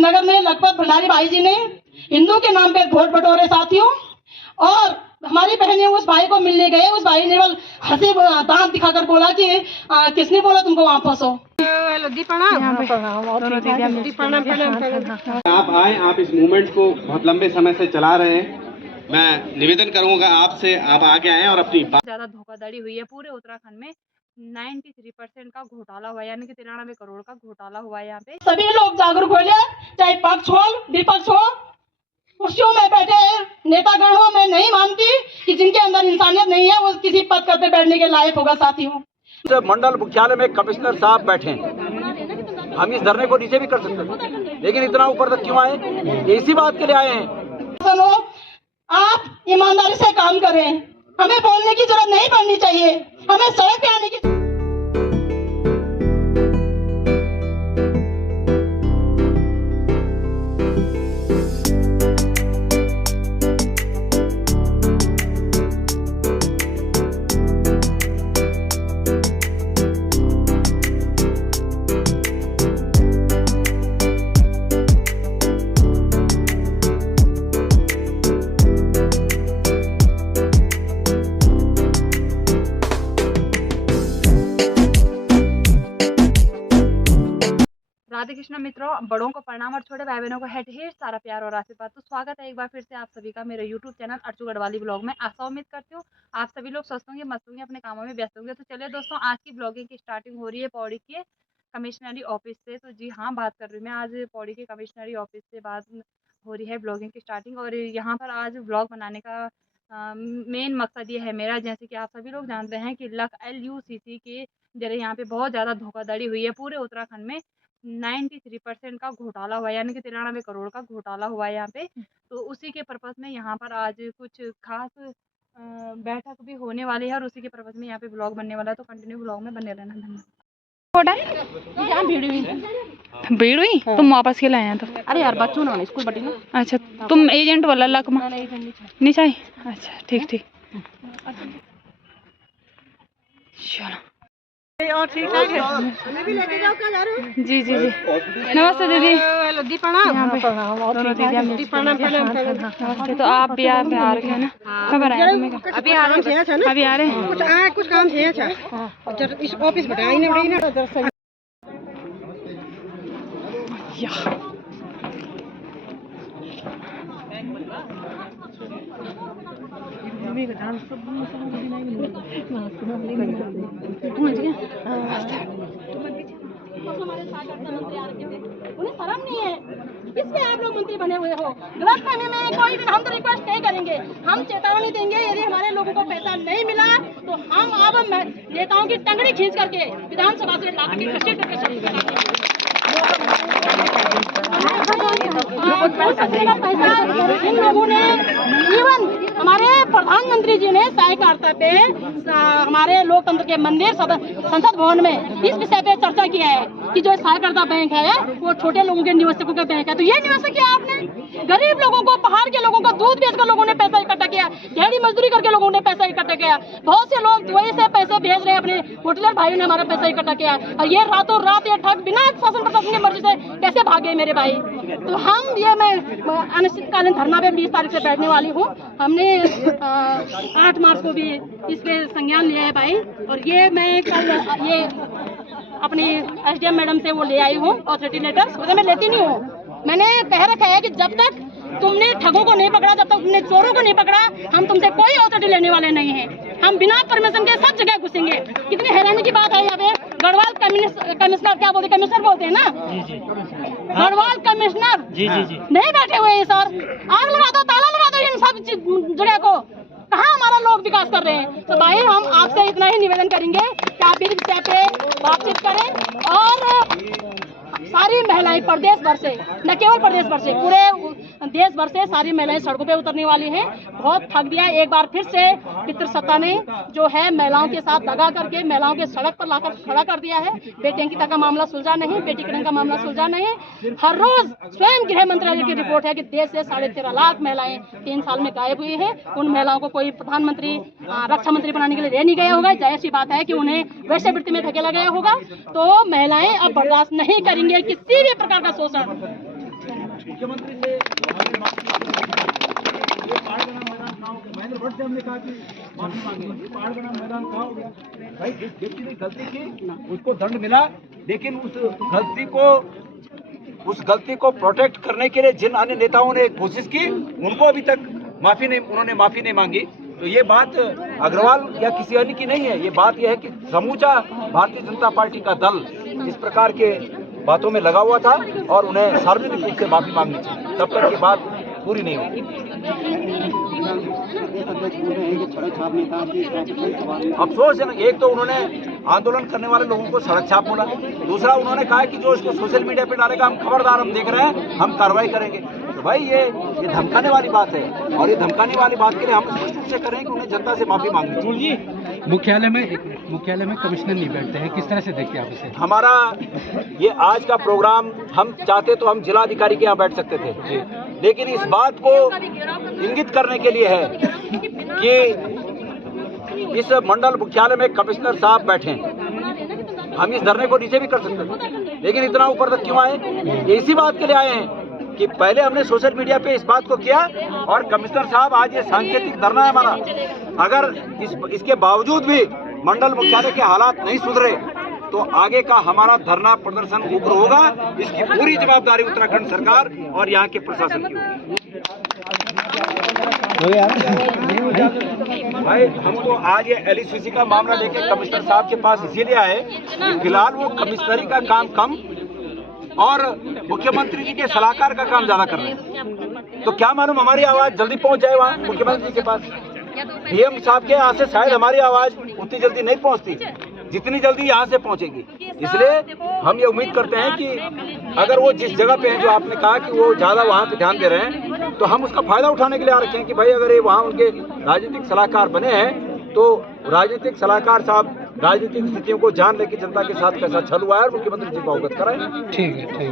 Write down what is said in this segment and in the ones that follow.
श्रीनगर में लखपत भंडारी भाई जी ने हिंदू के नाम पे वोट बटोरे साथियों, और हमारी बहनें उस भाई को मिलने गए, उस भाई ने बल हंसी दांत दिखाकर बोला कि किसने बोला तुमको वहाँ फंसो। आप आए, आप इस मूवमेंट को बहुत लंबे समय से चला रहे हैं। मैं निवेदन करूंगा आपसे, आप आगे आए और अपनी बात। ज्यादा धोखाधड़ी हुई है पूरे उत्तराखंड में। 93% का घोटाला हुआ, यानी कि 93 करोड़ का घोटाला हुआ है यहाँ पे। सभी लोग जागरूक हो जाए, चाहे पक्ष हो विपक्ष हो, कुर्सियों में बैठे नेतागण हो। मैं नहीं मानती कि जिनके अंदर इंसानियत नहीं है वो किसी पद पर बैठने के लायक होगा साथियों। मंडल मुख्यालय में कमिश्नर साहब बैठे हैं, हम इस धरने को नीचे भी कर सकते थे, लेकिन इतना ऊपर तक क्यों आए? ये इसी बात के लिए आए हैं। सुनो, आप ईमानदारी से काम करें, हमें बोलने की जरूरत नहीं पड़नी चाहिए, हमें सड़क पे आने की। राधे कृष्ण मित्रों, बड़ों को प्रणाम और छोटे भाई बहनों को है ढेर सारा प्यार और आशीर्वाद। तो स्वागत है एक बार फिर से आप सभी का मेरे YouTube channel Archu Garhwali blog में। आशा उम्मीद करती हूँ आप सभी लोग स्वस्थ होंगे, मस्त होंगे, अपने कामों में व्यस्त होंगे। तो चलिए दोस्तों, आज की ब्लॉगिंग की स्टार्टिंग हो रही है पौड़ी के कमिश्नरी ऑफिस से। तो जी हाँ, बात कर रही हूँ मैं आज पौड़ी के कमिश्नरी ऑफिस से बात हो रही है ब्लॉगिंग की स्टार्टिंग। और यहाँ पर आज ब्लॉग बनाने का मेन मकसद ये है मेरा, जैसे कि आप सभी लोग जानते हैं कि LUCC के जरिए यहाँ पे बहुत ज़्यादा धोखाधड़ी हुई है पूरे उत्तराखंड में। 93% का घोटाला हुआ, यानी कि 93 करोड़ का घोटाला हुआ है यहाँ पे। तो उसी के पर्पज़ में यहाँ पर आज कुछ खास बैठक भी होने वाली है और उसी के पर्पज़ में यहाँ पे ब्लॉग बनने वाला है। तो कंटिन्यू ब्लॉग में बने रहना। धन्यवाद। भीड़ हुई तुम वापस के लाए हैं तो? अरे यार बच्चों ना स्कूल बटी ना। अच्छा, तुम एजेंट वाला लकमा नहीं चाहिए? अच्छा ठीक ठीक, चलो। और ठीक ठाक है, हमें भी लेके जाओ। क्या जा रहे हो? जी जी जी, नमस्ते दीदी। दी प्रणाम। दोनों दीदी नमस्ते। तो आप भी आ रहे हैं ना? कब आ रहे हैं? अभी आ रहे हैं। अभी आ रहे हैं। कुछ काम है। अच्छा, इस ऑफिस बताया ही नहीं ना। उन्हें शर्म नहीं है, इसलिए आप लोग मंत्री बने हुए हो। गलत फहमी में कोई भी हम तो रिक्वेस्ट नहीं करेंगे, हम चेतावनी देंगे। यदि हमारे लोगों को पैसा नहीं मिला तो हम अब नेताओं की टंगड़ी खींच करके विधानसभा से ला करके पैसा इन लोगों ने, इवन हमारे प्रधानमंत्री जी ने सहायता पे हमारे लोकतंत्र के मंदिर संसद भवन में इस विषय पे चर्चा किया है कि जो सहायता बैंक है वो छोटे लोगों के निवेशकों का बैंक है। तो ये निवेशक किया आपने, गरीब लोगों को, पहाड़ के लोगों को दूध बेचकर लोगों ने पैसा इकट्ठा किया, दिहाड़ी मजदूरी करके लोगों ने पैसा इकट्ठा किया। बहुत से लोग वही से पैसे भेज रहे हैं, अपने होटलर भाइयों ने हमारा पैसा इकट्ठा किया, और ये रातों रात ये ठग बिना शासन प्रशासन की मर्जी से कैसे भागे मेरे भाई। तो हम ये मैं अनिश्चितकालीन धरना पे 20 तारीख से बैठने वाली हूँ। हमने 8 मार्च को भी इस पे संज्ञान लिया है भाई, और ये मैं कल ये अपनी SDM मैडम से वो ले आई हूँ ऑथोरिटी लेटर। उसे मैं लेती नहीं हूँ, मैंने कह रखा है कि जब तक तुमने ठगों को नहीं पकड़ा, जब तक तुमने चोरों को नहीं पकड़ा, हम तुमसे कोई ऑथोरिटी लेने वाले नहीं हैं। हम बिना परमिशन के सब जगह घुसेंगे। कितनी हैरानी की बात है, यहाँ पे गढ़वाल कमिश्नर क्या बोलते, कमिश्नर बोलते हैं ना, गढ़वाल कमिश्नर नहीं बैठे हुए हैं सर। आग लगा दो, ताला लगा दो इन सब जगह को। कहाँ हमारा लोग विकास कर रहे हैं? तो भाई हम आपसे इतना ही निवेदन करेंगे कि आप इस विषय पे बातचीत करें, और सारी महिलाएं प्रदेश भर से, न केवल प्रदेश भर से, पूरे देश भर से सारी महिलाएं सड़कों पे उतरने वाली हैं। बहुत थक दिया एक बार फिर से पितृसत्ता ने जो है महिलाओं के साथ दगा करके महिलाओं के सड़क पर लाकर खड़ा कर दिया है। बेटी अंकिता का मामला सुलझा नहीं, बेटी किरण का मामला सुलझा नहीं। हर रोज स्वयं गृह मंत्रालय की रिपोर्ट है कि देश से 13.5 लाख महिलाएं 3 साल में गायब हुई है। उन महिलाओं को कोई प्रधानमंत्री, रक्षा मंत्री बनाने के लिए ले नहीं गया होगा। जाहिर सी बात है कि उन्हें वैसे वृत्ति में धकेला गया होगा। तो महिलाएं अब बर्दाश्त नहीं करेंगे किसी भी प्रकार का शोषण। मुख्यमंत्री से ये पहाड़गढ़ मैदान कहाँ हो गया? महेंद्र भट्ट से हमने कहा कि माफी मांगे, ये पहाड़गढ़ मैदान कहाँ हो गया? भाई जिस व्यक्ति ने गलती की उसको दंड मिला, लेकिन उस गलती को प्रोटेक्ट करने के लिए जिन अन्य नेताओं ने कोशिश की उनको अभी तक उन्होंने माफी नहीं मांगी। तो ये बात अग्रवाल या किसी अन्य की नहीं है, ये बात यह है कि समूचा भारतीय जनता पार्टी का दल इस प्रकार के बातों में लगा हुआ था और उन्हें सार्वजनिक रूप से माफी मांगनी चाहिए, तब तक ये बात पूरी नहीं होगी। अफसोस है ना, एक तो उन्होंने आंदोलन करने वाले लोगों को सड़क छाप बोला, दूसरा उन्होंने कहा कि जो इसको सोशल मीडिया पे डालेगा हम खबरदार, हम देख रहे हैं, हम कार्रवाई करेंगे। तो भाई ये धमकाने वाली बात है और ये धमकाने वाली बात के लिए हम स्पष्ट रूप से करें कि उन्हें जनता से माफी मांगनी चाहिए। मुख्यालय में कमिश्नर नहीं बैठते हैं, किस तरह से देखते हैं आप इसे? हमारा ये आज का प्रोग्राम हम चाहते तो हम जिलाधिकारी के यहाँ बैठ सकते थे, लेकिन इस बात को इंगित करने के लिए है कि इस मंडल मुख्यालय में कमिश्नर साहब बैठे हैं। हम इस धरने को नीचे भी कर सकते थे, लेकिन इतना ऊपर तक क्यों आए? ये इसी बात के लिए आए हैं कि पहले हमने सोशल मीडिया पे इस बात को किया और कमिश्नर साहब आज ये सांकेतिक धरना है हमारा, अगर इसके बावजूद भी मंडल मुख्यालय के हालात नहीं सुधरे तो आगे का हमारा धरना प्रदर्शन उग्र होगा। इसकी पूरी जवाबदारी उत्तराखंड सरकार और यहाँ के प्रशासन की होगी। भाई हम तो आज ये LECC का मामला लेके कमिश्नर साहब के पास इसीलिए आए कि फिलहाल वो कमिश्नरी का काम कम और मुख्यमंत्री जी के सलाहकार का काम ज्यादा कर रहे हैं। तो क्या मालूम हमारी आवाज जल्दी पहुंच जाए वहाँ मुख्यमंत्री जी के पास। DM साहब के यहाँ से शायद हमारी आवाज उतनी जल्दी नहीं पहुंचती जितनी जल्दी यहाँ से पहुंचेगी। इसलिए हम ये उम्मीद करते हैं कि अगर वो जिस जगह पे हैं, जो आपने कहा कि वो ज्यादा वहाँ पे ध्यान दे रहे हैं, तो हम उसका फायदा उठाने के लिए आ रखे हैं कि भाई अगर ये वहाँ उनके राजनीतिक सलाहकार बने हैं तो राजनीतिक सलाहकार साहब राजनीतिक स्थितियों को जान ले कि जनता के साथ कैसा छल हुआ है और मुख्यमंत्री जी को अवगत कराएं। ठीक है।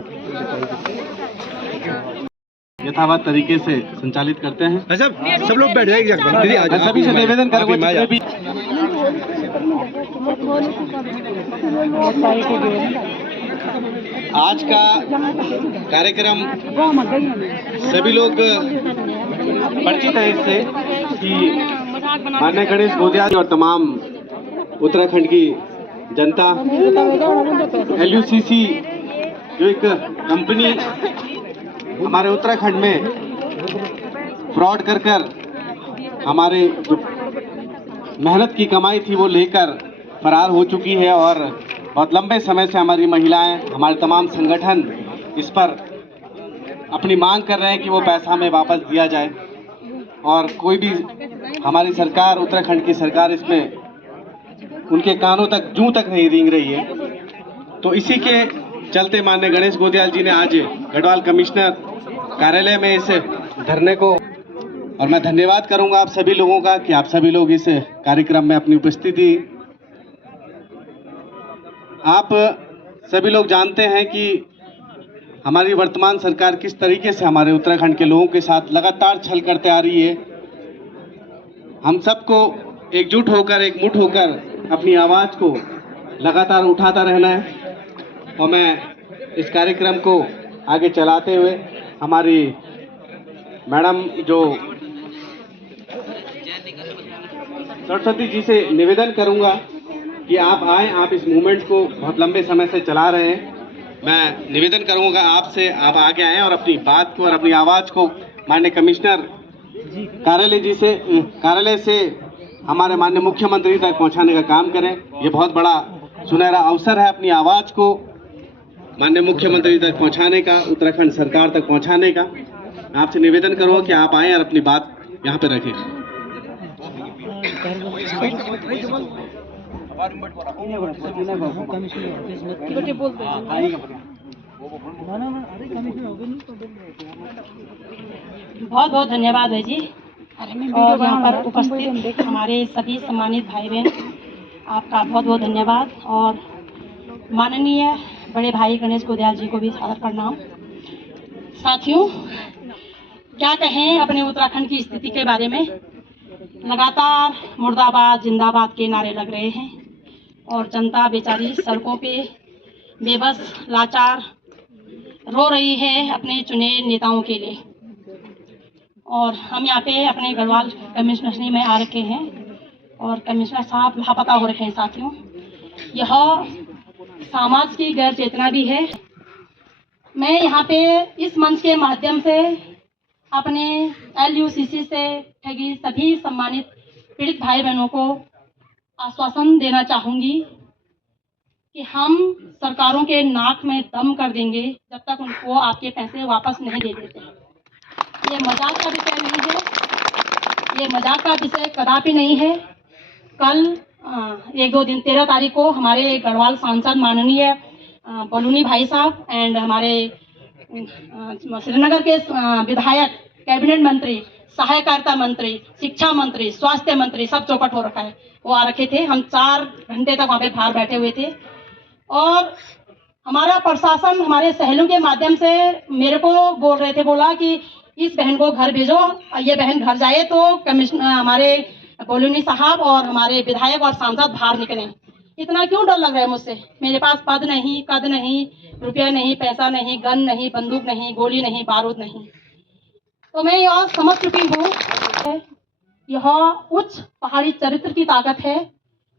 यथावत तरीके से संचालित करते हैं। सब लोग बैठ जाएंगे। मैं सभी से निवेदन करूंगा जितने भी आज का कार्यक्रम सभी लोग परिचित है इससे कि माननीय गणेश गोदिया और तमाम उत्तराखंड की जनता LUCC जो एक कंपनी हमारे उत्तराखंड में फ्रॉड कर हमारे जो मेहनत की कमाई थी वो लेकर फरार हो चुकी है और बहुत लंबे समय से हमारी महिलाएं, हमारे तमाम संगठन इस पर अपनी मांग कर रहे हैं कि वो पैसा हमें वापस दिया जाए और कोई भी हमारी सरकार, उत्तराखंड की सरकार इसमें उनके कानों तक जूं तक नहीं रेंग रही है। तो इसी के चलते माननीय गणेश गोदियाल जी ने आज गढ़वाल कमिश्नर कार्यालय में इस धरने को, और मैं धन्यवाद करूंगा आप सभी लोगों का कि आप सभी लोग इस कार्यक्रम में अपनी उपस्थिति। आप सभी लोग जानते हैं कि हमारी वर्तमान सरकार किस तरीके से हमारे उत्तराखंड के लोगों के साथ लगातार छल करते आ रही है। हम सबको एकजुट होकर, एकमुठ होकर अपनी आवाज़ को लगातार उठाता रहना है और मैं इस कार्यक्रम को आगे चलाते हुए हमारी मैडम जो सरस्वती जी से निवेदन करूंगा कि आप आए, आप इस मूवमेंट को बहुत लंबे समय से चला रहे हैं। मैं निवेदन करूंगा आपसे, आप आगे आएँ और अपनी बात को और अपनी आवाज़ को माननीय कमिश्नर कार्यालय से हमारे माननीय मुख्यमंत्री तक पहुंचाने का काम करें। ये बहुत बड़ा सुनहरा अवसर है अपनी आवाज़ को माननीय मुख्यमंत्री तक पहुंचाने का, उत्तराखंड सरकार तक पहुंचाने का। आपसे निवेदन करूंगा कि आप आएँ और अपनी बात यहाँ पे रखें। बहुत बहुत धन्यवाद है जी। और यहाँ पर उपस्थित हमारे सभी सम्मानित भाई बहन, आपका बहुत बहुत धन्यवाद। और माननीय बड़े भाई गणेश गोदियाल जी को भी सादर प्रणाम। साथियों, क्या कहें अपने उत्तराखंड की स्थिति के बारे में। लगातार मुर्दाबाद जिंदाबाद के नारे लग रहे हैं और जनता बेचारी सड़कों पे बेबस लाचार रो रही है अपने चुने नेताओं के लिए। और हम यहाँ पे अपने गढ़वाल कमिश्नरी में आ रखे हैं और कमिश्नर साहब लापता हो रखे हैं साथियों। यह समाज की गैर चेतना भी है। मैं यहाँ पे इस मंच के माध्यम से अपने LUCC से ठगी सभी सम्मानित पीड़ित भाई बहनों को आश्वासन देना चाहूँगी कि हम सरकारों के नाक में दम कर देंगे जब तक उनको आपके पैसे वापस नहीं दे देते। ये मजाक का विषय नहीं है, ये मजाक का विषय कदापि नहीं है। कल 1-2 दिन 13 तारीख को हमारे गढ़वाल सांसद माननीय बलूनी भाई साहब एंड हमारे श्रीनगर के विधायक, कैबिनेट मंत्री, सहायकारिता मंत्री, शिक्षा मंत्री, स्वास्थ्य मंत्री सब चौपट हो रखा है, वो आ रखे थे। हम 4 घंटे तक वहाँ पे बाहर बैठे हुए थे और हमारा प्रशासन हमारे सहयोगियों के माध्यम से मेरे को बोल रहे थे, बोला कि इस बहन को घर भेजो। ये बहन घर जाए तो कमिश्नर हमारे बलूनी साहब और हमारे विधायक और सांसद बाहर निकले। इतना क्यों डर लग रहा है मुझसे? मेरे पास पद नहीं, कद नहीं, रुपया नहीं, पैसा नहीं, गन नहीं, बंदूक नहीं, गोली नहीं, बारूद नहीं। तो मैं यह समझ चुकी हूँ यह उच्च पहाड़ी चरित्र की ताकत है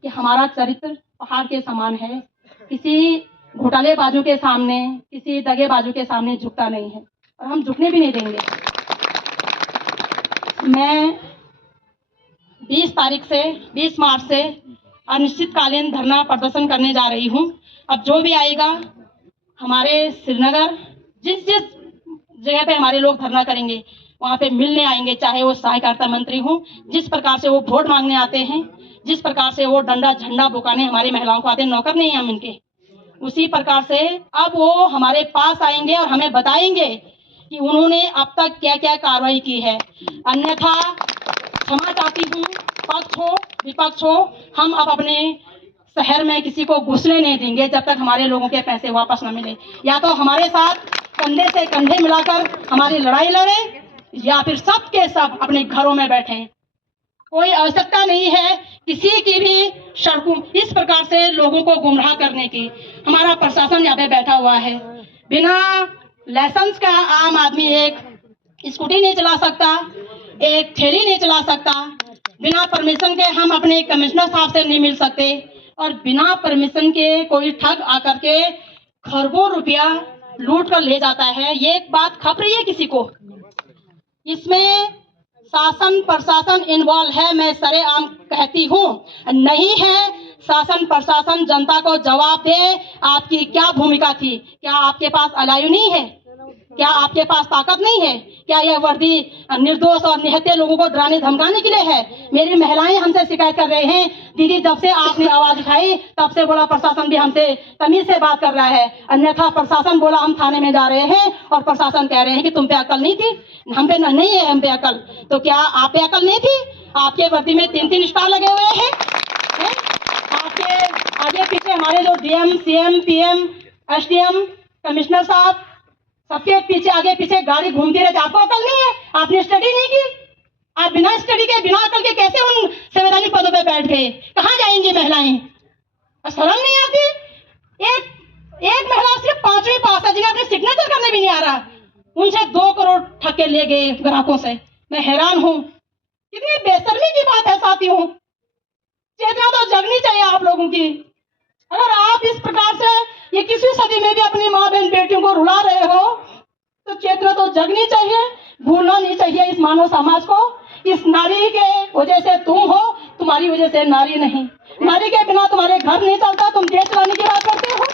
कि हमारा चरित्र पहाड़ के समान है। किसी घोटालेबाजों के सामने, किसी दगेबाजों के सामने झुकता नहीं है और हम झुकने भी नहीं देंगे। मैं 20 मार्च से अनिश्चितकालीन धरना प्रदर्शन करने जा रही हूँ। अब जो भी आएगा, हमारे श्रीनगर जिस जगह पे हमारे लोग धरना करेंगे वहाँ पे मिलने आएंगे, चाहे वो सहायकारिता मंत्री हों। जिस प्रकार से वो वोट मांगने आते हैं, जिस प्रकार से वो डंडा झंडा बुकाने हमारी महिलाओं को आते हैं, नौकर नहीं हम इनके, उसी प्रकार से अब वो हमारे पास आएंगे और हमें बताएंगे कि उन्होंने अब तक क्या क्या कार्रवाई की है। अन्यथा क्षमा चाहती हूँ, पक्ष हो विपक्ष हो, हम अब अपने शहर में किसी को घुसने नहीं देंगे जब तक हमारे लोगों के पैसे वापस न मिले। या तो हमारे साथ कंधे से कंधे मिलाकर हमारी लड़ाई लड़े या फिर सब के सब अपने घरों में बैठे। कोई आवश्यकता नहीं है किसी की भी सड़कों इस प्रकार से लोगों को गुमराह करने की। हमारा प्रशासन यहाँ पे बैठा हुआ है, बिना लाइसेंस का आम आदमी एक स्कूटी नहीं चला सकता, एक थैली नहीं चला सकता। बिना परमिशन के हम अपने कमिश्नर साहब से नहीं मिल सकते और बिना परमिशन के कोई ठग आकर के खरबों रुपया लूट कर ले जाता है। ये एक बात खप रही है किसी को? इसमें शासन प्रशासन इन्वॉल्व है, मैं सरेआम कहती हूँ। नहीं है शासन प्रशासन जनता को जवाब दे, आपकी क्या भूमिका थी? क्या आपके पास अलायु नहीं है? क्या आपके पास ताकत नहीं है? क्या यह वर्दी निर्दोष और निहत्थे लोगों को डराने धमकाने के लिए है? मेरी महिलाएं हमसे शिकायत कर रहे हैं, दीदी जब से आपने आवाज उठाई तब से बोला प्रशासन भी हमसे तमीज से बात कर रहा है। अन्यथा प्रशासन बोला हम थाने में जा रहे हैं और प्रशासन कह रहे हैं कि तुम पे अकल नहीं थी, हम पे नहीं है हम पे अकल। तो क्या आप पे अकल नहीं थी? आपके वर्दी में 3-3 स्टार लगे हुए हैं। आपके आगे पीछे हमारे जो DM, CM, PM, SDM, commissioner साहब सबके पीछे आगे पीछे गाड़ी घूमती रहती। आपको अकल नहीं है? आपने स्टडी नहीं की? आप बिना स्टडी के बिना अकल के कैसे उन संवैधानिक पदों पे बैठ गए? कहाँ जाएंगी महिलाएं? शर्म नहीं आती? एक महिला सिर्फ 5वीं पास है, जिन्हें अपने सिग्नेचर करने भी नहीं आ रहा, उनसे 2 करोड़ ठग के ले गए ग्राहकों से। मैं हैरान हूँ, कितनी बेशर्मी की बात है साथियों। चेतना तो जगनी चाहिए आप लोगों की। अगर आप इस प्रकार से ये किसी सदी में भी अपनी माँ बहन बेटियों को रुला रहे हो तो चेतना तो जगनी चाहिए, भूलना नहीं चाहिए इस मानव समाज को। इस नारी के वजह से तुम हो, तुम्हारी वजह से नारी नहीं। नारी के बिना तुम्हारे घर नहीं चलता, तुम देश चलाने की बात करते हो।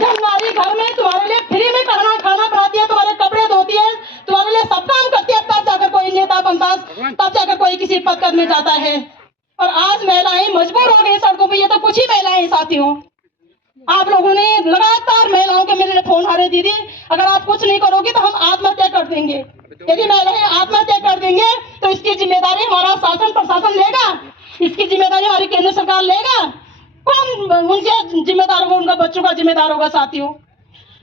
जब नारी घर में तुम्हारे लिए फ्री में खाना बनाती है, तुम्हारे कपड़े धोती है, तुम्हारे लिए सब काम करती है, तब जाकर कोई नेता बनता है, तब जाकर कोई किसी पद में जाता है। और आज महिलाएं मजबूर हो गई सड़कों पे। ये तो कुछ ही महिलाएं साथियों। आप लोगों ने लगातार महिलाओं के मेरे फोन आ रहे, दीदी अगर आप कुछ नहीं करोगे तो हम आत्महत्या कर देंगे। यदि महिलाएं आत्महत्या कर देंगे तो इसकी जिम्मेदारी हमारा शासन प्रशासन लेगा, इसकी जिम्मेदारी हमारी केंद्र सरकार लेगा। कौन उनके जिम्मेदार होगा? उनका बच्चों का जिम्मेदार होगा साथियों।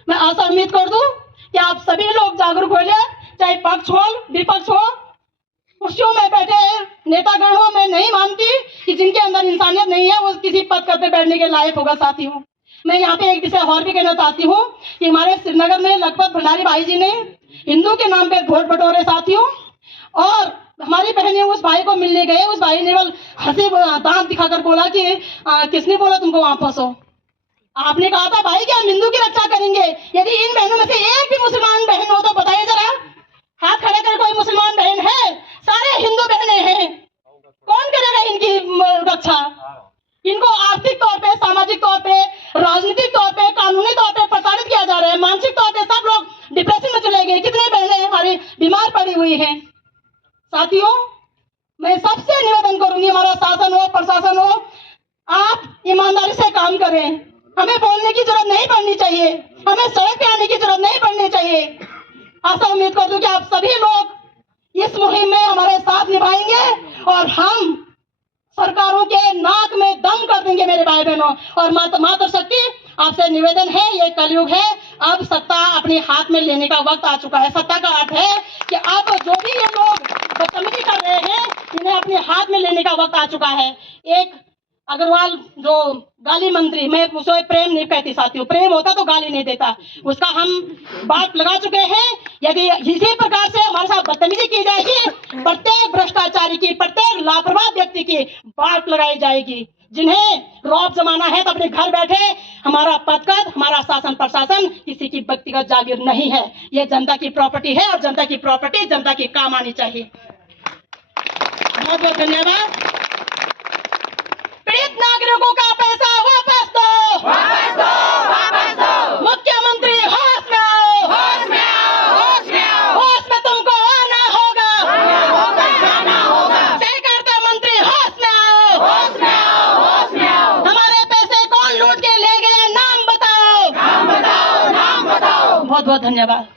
मैं आशा उम्मीद कर दूं कि आप सभी लोग जागरूक हो जाए, चाहे पक्ष हो विपक्ष हो। कुर्सियों में बैठे नेतागण हो, मैं नहीं मानती कि जिनके अंदर इंसानियत नहीं है वो किसी पद पर बैठने के लायक होगा साथियों। मैं यहाँ पे एक विषय और भी कहना चाहती हूँ कि हमारे श्रीनगर में लखपत भंडारी भाई जी ने हिंदू के नाम पे वोट बटोरे साथियों, और हमारी बहनें उस भाई को मिलने गए, उस भाई ने बल हंसी दांत दिखाकर बोला कि किसने बोला तुमको वहां फंसो। आपने कहा था भाई कि हम हिंदू की रक्षा करेंगे, यदि इन बहनों में से एक भी मुसलमान बहन हो तो बताइए जरा, हाथ खड़े कर, कोई मुसलमान बहन है? सारे हिंदू बहनें हैं, कौन करेगा इनकी रक्षा? इनको आर्थिक तौर पे, सामाजिक तौर पे, राजनीतिक तौर पे, कानूनी तौर पे प्रताड़ित किया जा रहा है, मानसिक तौर पे सब लोग डिप्रेशन में चले गए, कितने बहनें हमारी बीमार पड़ी हुई हैं। साथियों, मैं सबसे निवेदन करूंगी, हमारा शासन हो, प्रशासन हो, आप ईमानदारी से काम करें। हमें बोलने की जरूरत नहीं पड़नी चाहिए, हमें सड़क पे आने की जरूरत नहीं पड़नी चाहिए। आशा उम्मीद कर दूं कि आप सभी लोग इस मुहिम में हमारे साथ निभाएंगे और हम सरकारों के नाक में दम कर देंगे मेरे भाई बहनों। और माता शक्ति, आपसे निवेदन है, ये कलयुग है, अब सत्ता अपने हाथ में लेने का वक्त आ चुका है। सत्ता का अर्थ है कि अब जो भी ये लोग बदतमीजी कर रहे हैं, इन्हें अपने हाथ में लेने का वक्त आ चुका है। एक अग्रवाल जो गाली मंत्री, मैं उसे प्रेम नहीं कहती साथियों, प्रेम होता तो गाली नहीं देता, उसका हम बात लगा चुके हैं। यदि इसी प्रकार से हमारे साथ बदतमीजी की जाएगी, प्रत्येक भ्रष्टाचारी की, प्रत्येक लापरवाह व्यक्ति की बात लगाई जाएगी। जिन्हें रौब जमाना है तो अपने घर बैठे, हमारा पदकद, हमारा शासन प्रशासन किसी की व्यक्तिगत जागीर नहीं है, यह जनता की प्रॉपर्टी है और जनता की प्रॉपर्टी जनता के काम आनी चाहिए। बहुत बहुत धन्यवाद। पीड़ित नागरिकों का पैसा वापस दो, वापस दो, वापस दो। मुख्यमंत्री होश में आओ, होश में आओ, होश में आओ, होश में तुमको आना होगा, आना होगा, आना होगा। सहकारिता मंत्री होश में आओ, होश में आओ, होश में आओ। हमारे पैसे कौन लूट के ले गया, नाम बताओ, नाम बताओ, नाम बताओ। बहुत बहुत धन्यवाद।